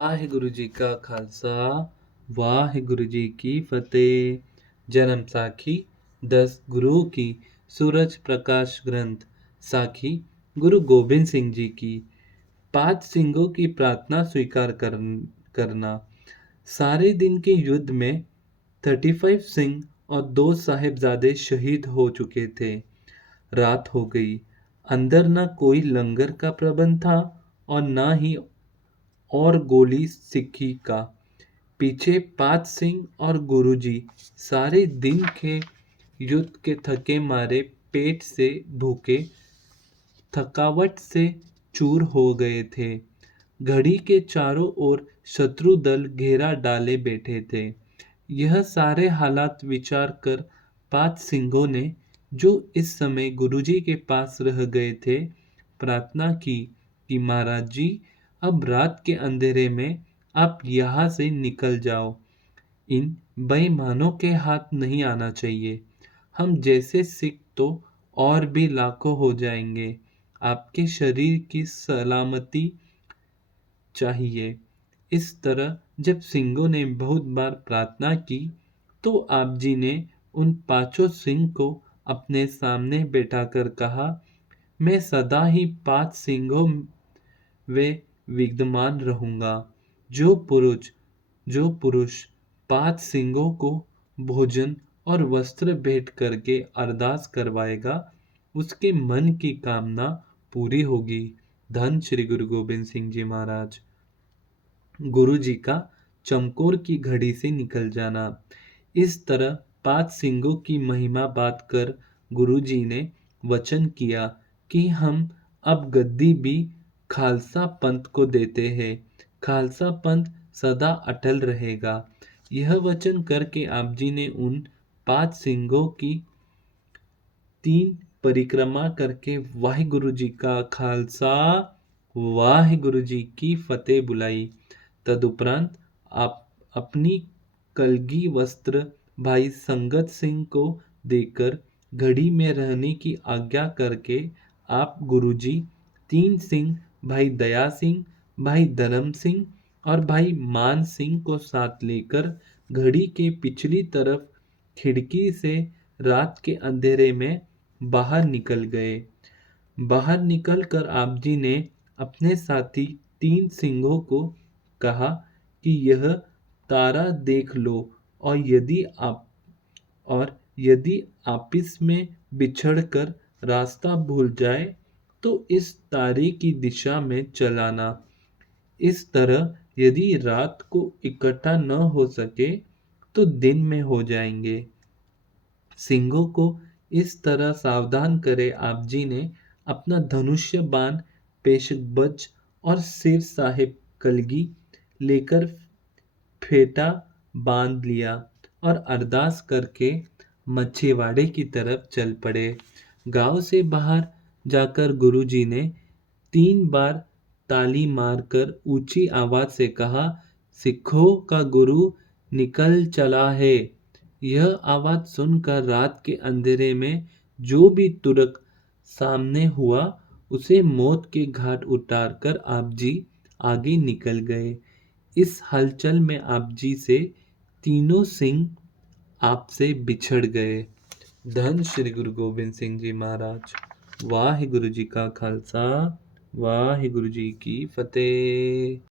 ਵਾਹਿਗੁਰੂ ਜੀ ਕਾ ਖਾਲਸਾ ਵਾਹਿਗੁਰੂ ਜੀ ਕੀ ਫਤਿਹ। जन्म साखी 10 गुरु की सूरज प्रकाश ग्रंथ साखी गुरु गोबिंद सिंह जी की 5 सिंहों की प्रार्थना स्वीकार करना। सारे दिन के युद्ध में 35 सिंह और 2 साहिबजादे शहीद हो चुके थे। रात हो गई। अंदर न कोई लंगर का प्रबंध था और न ही और गोली सिक्की का। पीछे 5 सिंह और गुरुजी सारे दिन के युद्ध के थके मारे, पेट से भूखे, थकावट से चूर हो गए थे। घड़ी के चारों ओर शत्रु दल घेरा डाले बैठे थे। यह सारे हालात विचार कर 5 सिंहों ने, जो इस समय गुरुजी के पास रह गए थे, प्रार्थना की कि महाराज जी, अब रात के अंधेरे में आप यहाँ से निकल जाओ। इन बेईमानों के हाथ नहीं आना चाहिए। हम जैसे सिख तो और भी लाखों हो जाएंगे। आपके शरीर की सलामती चाहिए। इस तरह जब सिंहों ने बहुत बार प्रार्थना की, तो आप जी ने उन 5 सिंह को अपने सामने बैठाकर कहा, मैं सदा ही 5 सिंहों वे विद्यमान रहूंगा। जो पुरुष 5 सिंहों को भोजन और वस्त्र भेंट करके अरदास करवाएगा, उसके मन की कामना पूरी होगी। धन श्री गुरु गोबिंद सिंह जी महाराज। गुरु जी का चमकोर की घड़ी से निकल जाना। इस तरह 5 सिंहों की महिमा बात कर गुरु जी ने वचन किया कि हम अब गद्दी भी खालसा पंथ को देते हैं। खालसा पंथ सदा अटल रहेगा। यह वचन करके आप जी ने उन 5 सिंहों की 3 परिक्रमा करके वाहिगुरु जी का खालसा वाहिगुरु जी की फतेह बुलाई। तदुपरांत आप अपनी कलगी वस्त्र भाई संगत सिंह को देकर घड़ी में रहने की आज्ञा करके आप गुरुजी 3 सिंह भाई दया सिंह, भाई धर्म सिंह और भाई मान सिंह को साथ लेकर घड़ी के पिछली तरफ खिड़की से रात के अंधेरे में बाहर निकल गए। बाहर निकलकर आप जी ने अपने साथी 3 सिंहों को कहा कि यह तारा देख लो, और यदि आपस में बिछड़कर रास्ता भूल जाए तो इस तारे की दिशा में चलाना। इस तरह यदि रात को इकट्ठा न हो सके तो दिन में हो जाएंगे। सिंहों को इस तरह सावधान करे आप जी ने अपना धनुष्य बाण, पेशकबज और सिर साहिब कलगी लेकर फेटा बांध लिया और अरदास करके मच्छीवाड़े की तरफ चल पड़े। गांव से बाहर जाकर गुरुजी ने 3 बार ताली मारकर ऊंची आवाज से कहा, सिखों का गुरु निकल चला है। यह आवाज सुनकर रात के अंधेरे में जो भी तुरक सामने हुआ, उसे मौत के घाट उतारकर आप जी आगे निकल गए। इस हलचल में आप जी से तीनों सिंह आपसे बिछड़ गए। धन श्री गुरु गोबिंद सिंह जी महाराज। वाहिगुरु जी का खालसा वाहिगुरु जी की फतेह।